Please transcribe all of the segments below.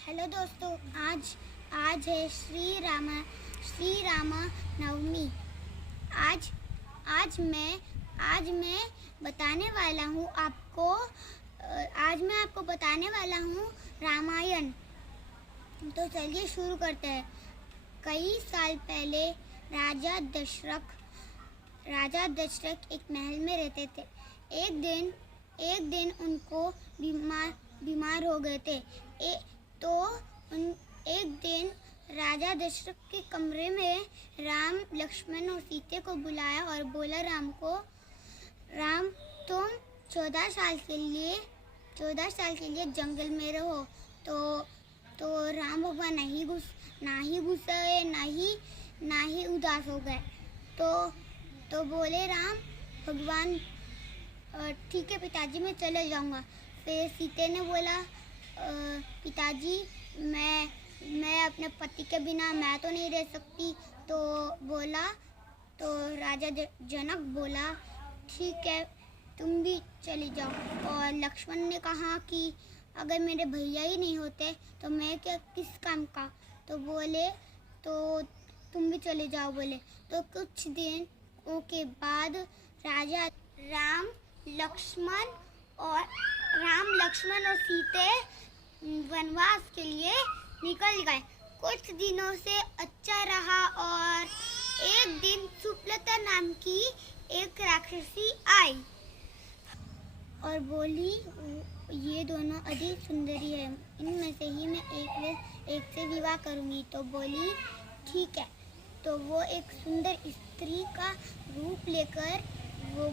Hello दोस्तों, आज आज है श्री रामा नवमी। आज आज मैं बताने वाला हूँ आपको आज मैं आपको बताने वाला हूँ रामायण। तो चलिए शुरू करते हैं। कई साल पहले राजा दशरथ एक महल में रहते थे। एक दिन उनको बीमार हो गए थे। एक दिन राजा दशरथ के कमरे में राम, लक्ष्मण और सीते को बुलाया और बोला राम, तुम 14 साल के लिए जंगल में रहो। तो राम भगवान ना ही गुस्से ना ही उदास हो गए। तो बोले राम भगवान, ठीक है पिताजी, मैं चले जाऊंगा। फिर सीते ने बोला, पिताजी, मैं अपने पति के बिना मैं तो नहीं रह सकती। तो राजा जनक बोला, ठीक है, तुम भी चली जाओ। और लक्ष्मण ने कहा कि अगर मेरे भैया ही नहीं होते तो मैं किस काम का। तो बोले, तो तुम भी चले जाओ बोले। तो कुछ दिनों के बाद राजा राम, लक्ष्मण और सीते वनवास के लिए निकल गए। कुछ दिनों से अच्छा रहा और एक दिन सुप्लता नाम की एक राक्षसी आई और बोली, ये दोनों अधिक सुंदरी है, इनमें से ही मैं एक से विवाह करूंगी। तो बोली, ठीक है। तो वो एक सुंदर स्त्री का रूप लेकर वो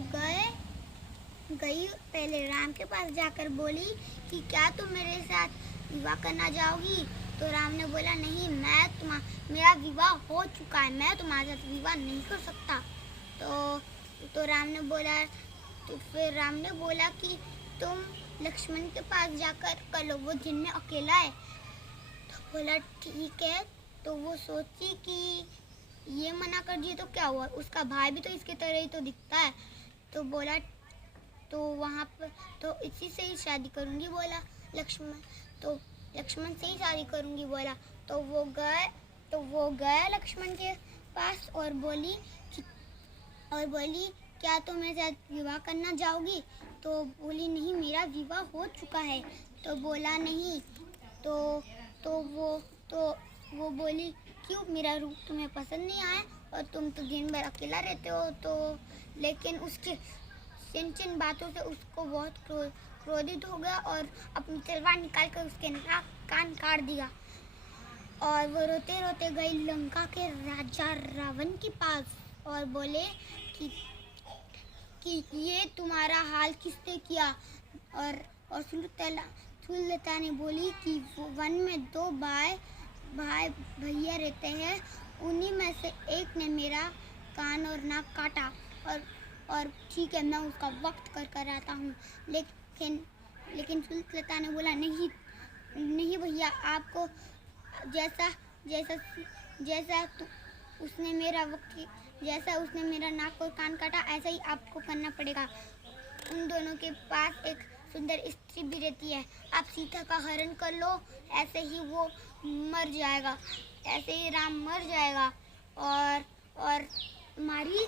गई पहले राम के पास जाकर बोली कि क्या तुम मेरे साथ विवाह करना चाहोगी। तो राम ने बोला, नहीं, मेरा विवाह हो चुका है, मैं तुम्हारे साथ विवाह नहीं कर सकता। तो फिर राम ने बोला कि तुम लक्ष्मण के पास जाकर कर लो, वो दिन में अकेला है। तो बोला, ठीक है। तो वो सोची कि ये मना कर दिए तो क्या हुआ, उसका भाई भी तो इसके तरह ही तो दिखता है। तो बोला, तो वहाँ पर तो इसी से ही शादी करूँगी बोला लक्ष्मण। तो लक्ष्मण से ही शादी करूँगी बोला। तो वो गए लक्ष्मण के पास और बोली, क्या तुम मेरे साथ विवाह करना चाहोगी। तो बोली, नहीं, मेरा विवाह हो चुका है। तो बोला, नहीं। तो वो बोली, क्यों, मेरा रूप तुम्हें पसंद नहीं आया और तुम तो दिन भर अकेला रहते हो। तो लेकिन उसके चिन बातों से उसको बहुत क्रोधित हो गया और अपनी तलवार निकाल कर उसके नाक कान काट दिया। और वो रोते रोते गई लंका के राजा रावण के पास और बोले कि ये तुम्हारा हाल किसने किया। और सुलता ने बोली कि वन में 2 भैया रहते हैं, उन्हीं में से एक ने मेरा कान और नाक काटा और ठीक है, मैं उसका वक्त कर आता हूँ। लेकिन सुलता ने बोला, नहीं भैया, आपको जैसा उसने मेरा नाक और कान काटा, ऐसा ही आपको करना पड़ेगा। उन दोनों के पास एक सुंदर स्त्री भी रहती है, आप सीता का हरण कर लो, ऐसे ही वो मर जाएगा, ऐसे ही राम मर जाएगा। और मारी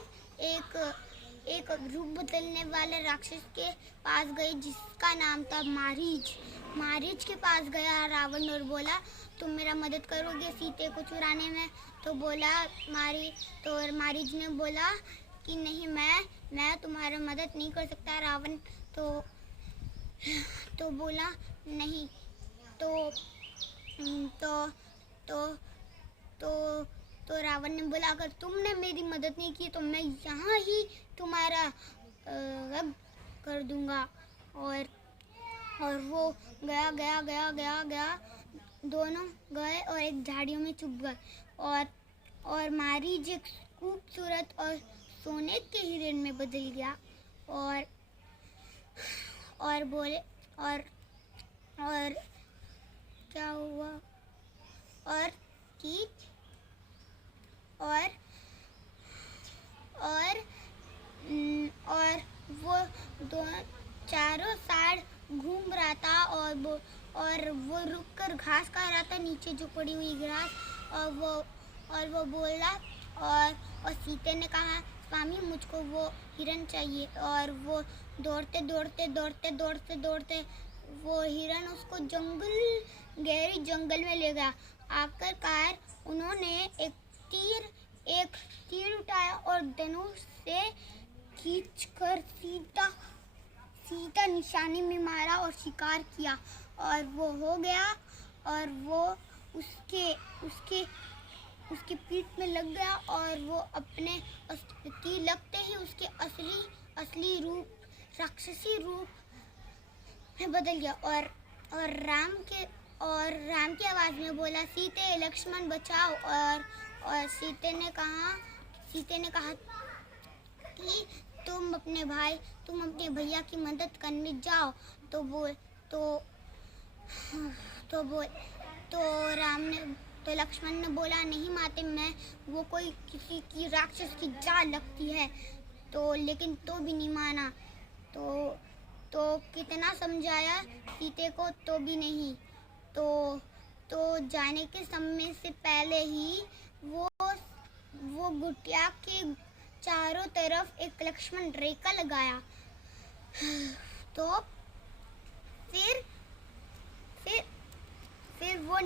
एक रूप बदलने वाले राक्षस के पास गई जिसका नाम था मारीच के पास गया रावण और बोला, तुम मेरा मदद करोगे सीते को चुराने में। तो बोला मारीच ने बोला कि नहीं, मैं तुम्हारी मदद नहीं कर सकता रावण। तो बोला, नहीं। तो रावण ने बोला, अगर तुमने मेरी मदद नहीं की तो मैं यहाँ ही तुम्हारा वध कर दूंगा। और वो गया, दोनों गए और एक झाड़ियों में छुप गए और मारीच एक खूबसूरत और सोने के हिरण में बदल गया और बोले और क्या हुआ और वो दोनों चारों साइड घूम रहा था और वो रुक कर ऊपर घास खा रहा था, नीचे जो पड़ी हुई घास, और वो बोला, और सीते ने कहा स्वामी मुझको वो हिरन चाहिए, और वो दौड़ते दौड़ते दौड़ते दौड़ते दौड़ते वो हिरन उसको गहरी जंगल में ले गया। आखिरकार उन्होंने एक तीर उठाया और धनुष से खींचकर सीधा निशाने में मारा और शिकार किया, और वो हो गया, और वो उसके पीठ में लग गया, और वो अपने तीर लगते ही उसके असली रूप, राक्षसी रूप में बदल गया, और राम की आवाज में बोला, सीते लक्ष्मण बचाओ। और सीते ने कहा कि तुम अपने भैया की मदद करने जाओ। तो लक्ष्मण ने बोला, नहीं माते, मैं वो कोई किसी की राक्षस की जाल लगती है। लेकिन तो भी नहीं माना। तो कितना समझाया सीते को, तो भी नहीं। तो जाने के समय से पहले ही वो गुटिया के चारों तरफ एक लक्ष्मण रेखा लगाया। तो फिर वो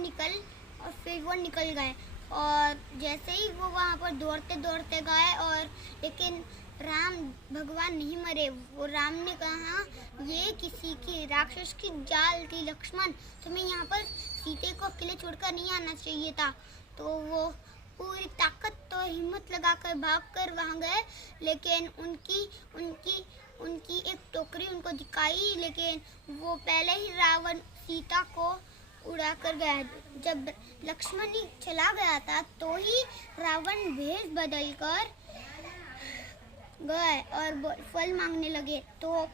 निकल गए, और जैसे ही वो वहाँ पर दौड़ते दौड़ते गए, और लेकिन राम भगवान नहीं मरे। वो राम ने कहा, ये किसी की राक्षस की जाल थी लक्ष्मण, तुम्हें यहाँ पर सीते को अकेले छोड़कर नहीं आना चाहिए था। तो वो पूरी ताकत तो हिम्मत लगाकर भागकर वहाँ गए, लेकिन उनकी एक टोकरी उनको दिखाई, लेकिन वो पहले ही रावण सीता को उड़ा कर गया। जब लक्ष्मण ही चला गया था, तो ही रावण भेष बदल कर गए और फल मांगने लगे। तो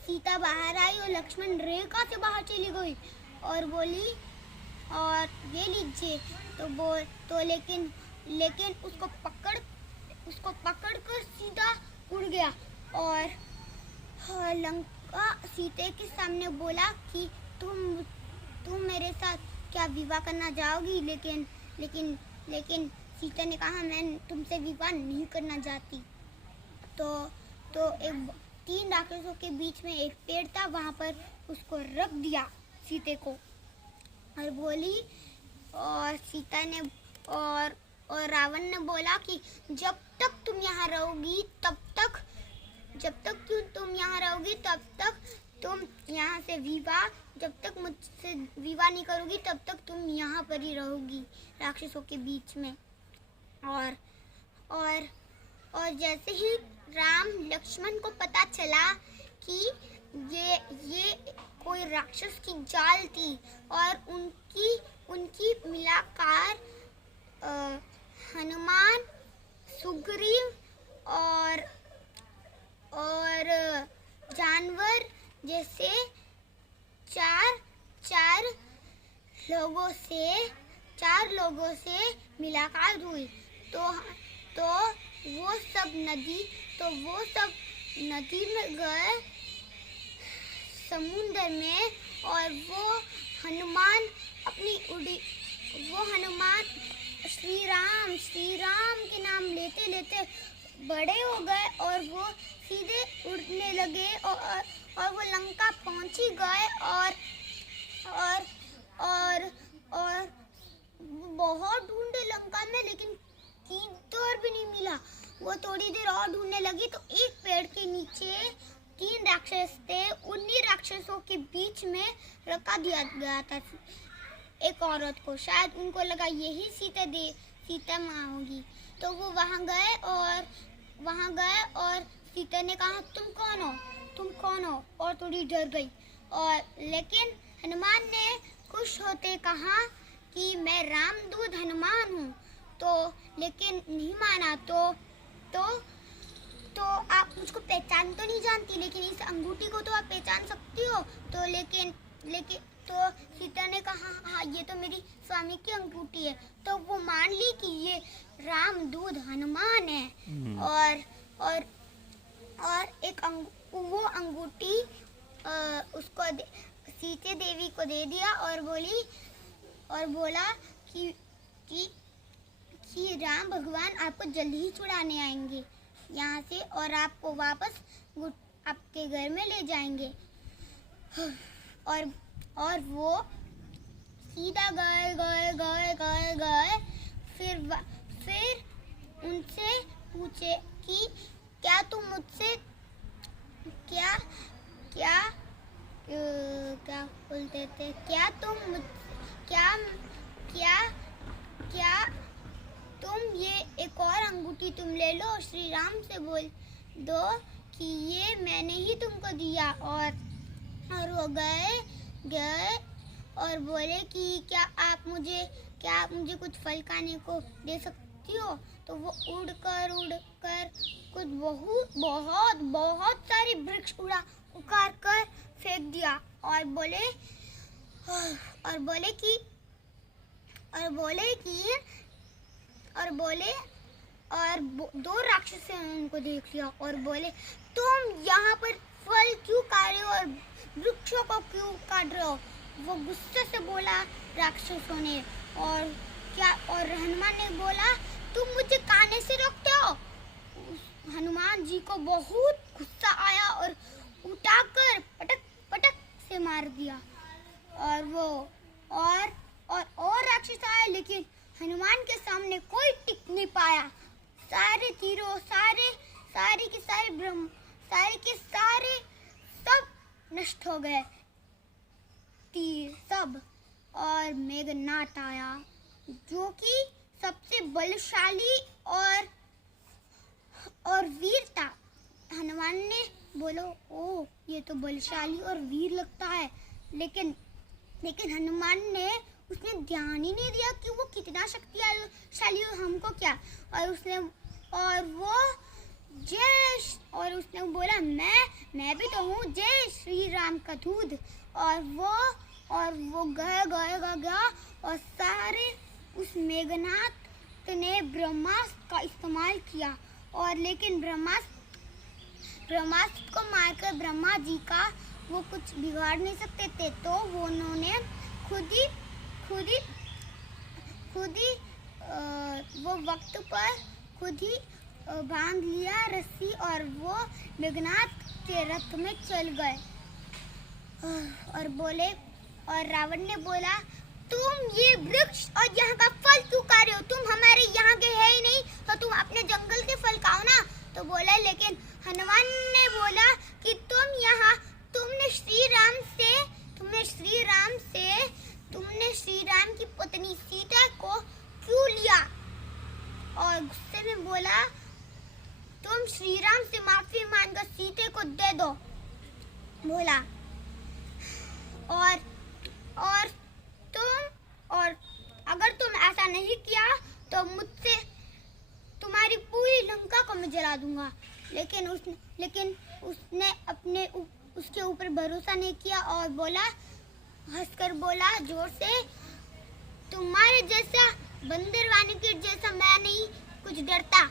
सीता बाहर आई और लक्ष्मण रेखा से बाहर चली गई और बोली, और ये लीजिए। लेकिन उसको पकड़ कर सीधा उड़ गया, और लंका सीते के सामने बोला कि तुम मेरे साथ क्या विवाह करना चाहोगी? लेकिन सीता ने कहा, मैं तुमसे विवाह नहीं करना चाहती। तो एक 3 राक्षसों के बीच में एक पेड़ था, वहाँ पर उसको रख दिया सीते को, और बोली, और सीता ने और रावण ने बोला कि जब तक तुम यहाँ रहोगी तब तक तुम यहाँ से जब तक मुझसे विवाह नहीं करोगी तब तक तुम यहाँ पर ही रहोगी राक्षसों के बीच में। और जैसे ही राम लक्ष्मण को पता चला कि ये कोई राक्षस की जाल थी, और उनकी मिलाकार हनुमान, सुग्रीव और जानवर जैसे चार लोगों से मुलाकात हुई। तो वो सब नदी में गए, समुद्र में, और वो हनुमान श्री राम के नाम लेते लेते बड़े हो गए, और वो सीधे उड़ने लगे, और वो लंका पहुंच ही गए, और बहुत ढूंढे लंका में, लेकिन किधर भी नहीं मिला। वो थोड़ी देर और ढूंढने लगी, तो एक पेड़ के नीचे 3 राक्षस थे। उन्हीं राक्षसों के बीच में रखा दिया गया था एक औरत को। शायद उनको लगा यही सीता माँ होगी। तो वो वहाँ गए, और सीता ने कहा, तुम कौन हो? और थोड़ी डर गई, लेकिन हनुमान ने खुश होते कहा कि मैं रामदूत हनुमान हूँ। लेकिन नहीं माना। तो आप मुझको पहचान तो नहीं जानती, लेकिन इस अंगूठी को तो आप पहचान सकती हो। तो सीता ने कहा, हाँ, ये तो मेरी स्वामी की अंगूठी है। तो वो मान ली कि ये रामदूत हनुमान है, और वो अंगूठी सीते देवी को दे दिया और बोला कि कि राम भगवान आपको जल्दी ही छुड़ाने आएंगे यहाँ से और आपको वापस आपके घर में ले जाएंगे। और वो सीधा गए। फिर उनसे पूछे कि क्या तुम मुझसे क्या बोलते थे, क्या तुम ये एक और अंगूठी तुम ले लो, श्री राम से बोल दो कि ये मैंने ही तुमको दिया। और वो गए और बोले कि क्या आप मुझे कुछ फल खाने को दे सकती हो। तो वो उड़कर कुछ बहुत सारे वृक्ष उखाड़ कर फेंक दिया और दो राक्षसों ने उनको देख लिया और बोले तुम यहाँ पर फल क्यों खा रहे हो और वृक्षों को क्यों काट रहे हो। वो गुस्से से बोला राक्षसों ने। और हनुमान ने बोला तुम मुझे खाने से रोकते हो। हनुमान जी को बहुत गुस्सा आया और उठाकर पटक से मार दिया। और राक्षस आए लेकिन हनुमान के सामने कोई टिक नहीं पाया। सारे तीरों सारे सब नष्ट हो गए, तीर सब। और मेघनाद आया जो कि सबसे बलशाली और वीर था। हनुमान ने बोलो ओ ये तो बलशाली और वीर लगता है, लेकिन हनुमान ने उसने ध्यान ही नहीं दिया कि वो कितना शक्तिशाली हो, हमको क्या। और उसने बोला मैं भी तो हूँ जय श्री राम का दूध। और वो गया और सारे उस मेघनाद ने ब्रह्मास्त्र का इस्तेमाल किया। और लेकिन ब्रह्मास्त्र को मारकर ब्रह्मा जी का वो कुछ बिगाड़ नहीं सकते थे, तो वो उन्होंने खुद ही वो वक्त पर खुद ही बांध लिया रस्सी और वो मेघनाद के रथ में चल गए। और रावण ने बोला तुम ये वृक्ष और यहाँ का फल क्यों खा रहे हो, तुम हमारे यहाँ के है ही नहीं, तो तुम अपने जंगल के फल खाओ ना। तो बोला, लेकिन हनुमान ने बोला कि तुमने श्री राम की पत्नी सीता को क्यों लिया। और गुस्से में बोला तुम श्री राम से माफी मांगकर सीते को दे दो। बोला और अगर तुम ऐसा नहीं किया तो मुझसे तुम्हारी पूरी लंका को मैं जला दूंगा। लेकिन उसने उसके ऊपर भरोसा नहीं किया और हंसकर बोला जोर से, तुम्हारे जैसा बंदरवानी के जैसा मैं नहीं कुछ डरता।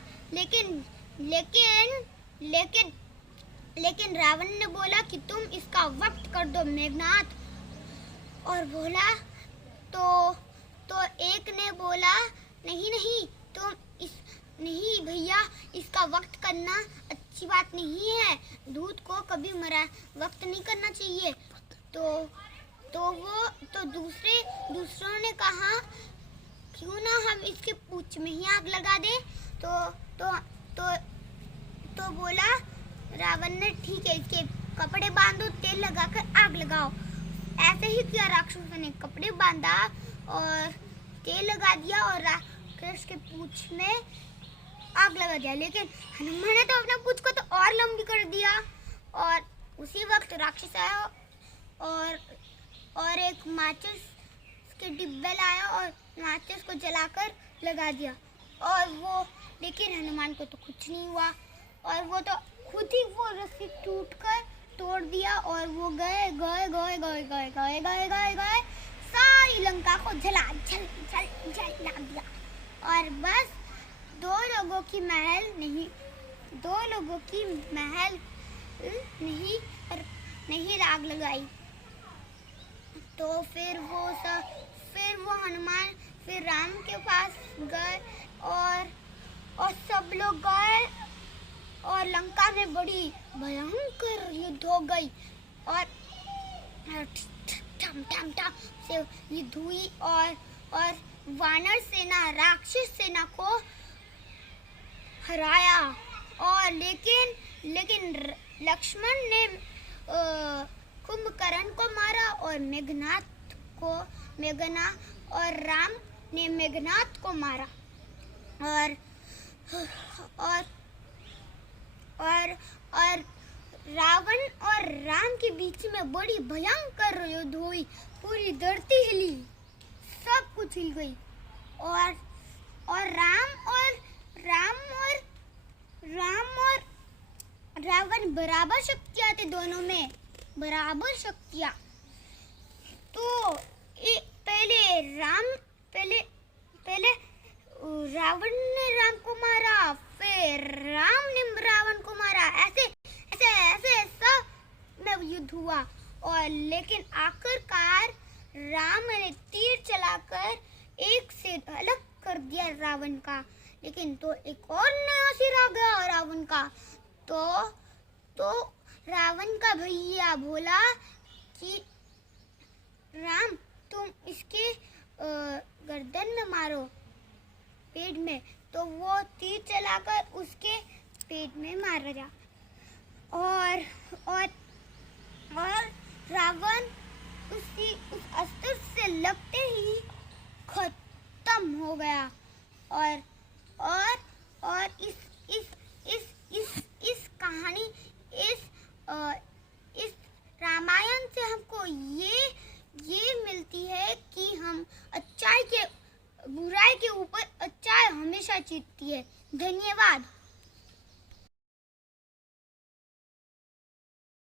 लेकिन रावण ने बोला कि तुम इसका वक्त कर दो मेघनाद। और बोला तो एक ने बोला नहीं भैया, इसका वक्त करना अच्छी बात नहीं है, दूध को कभी वक्त नहीं करना चाहिए। तो दूसरों ने कहा क्यों ना हम इसके पूंछ में ही आग लगा दे। तो बोला रावण ने ठीक है, इसके कपड़े बांधो, तेल लगाकर आग लगाओ। ऐसे ही किया, राक्षसों ने कपड़े बांधा और तेल लगा दिया और राक्षस के पूंछ में आग लगा दिया। लेकिन हनुमान ने तो अपना पूंछ को तो और लंबी कर दिया। और उसी वक्त राक्षस आया और एक माचिस के डिब्बे लाया और माचिस को जलाकर लगा दिया। लेकिन हनुमान को तो कुछ नहीं हुआ और वो तो खुद ही वो रस्सी टूटकर तोड़ दिया और वो गए सारी लंका को जला दिया। और बस दो लोगों की महल नहीं आग लगाई। तो फिर वो हनुमान फिर राम के पास गए और सब लोग गए और लंका में बड़ी भयंकर युद्ध हो गई और ठम ठम ठम से युद्ध हुई और वानर सेना राक्षस सेना को हराया। और लेकिन लक्ष्मण ने कुंभकर्ण को मारा और राम ने मेघनाद को मारा और रावण और राम के बीच में बड़ी भयंकर युद्ध हुई। पूरी धरती हिली, सब कुछ हिल गई और रावण बराबर शक्तियाँ थे, दोनों में बराबर शक्तियाँ। तो पहले रावण ने राम को मारा, फिर राम ने रावण को मारा, ऐसे सब में युद्ध हुआ। और लेकिन आखिरकार राम ने तीर चलाकर एक सिर अलग कर दिया रावण का, लेकिन तो एक और नया सिर आ गया रावण का। तो रावण का भैया बोला कि राम तुम इसके गर्दन में मारो, पेट में। तो वो तीर चलाकर उसके पेट में मारा जा और रावण उस अस्त्र से लगते ही खत्म हो गया। और इस कहानी इस रामायण से हमको ये मिलती है कि हम बुराई के ऊपर अच्छाई हमेशा जीतती है। धन्यवाद।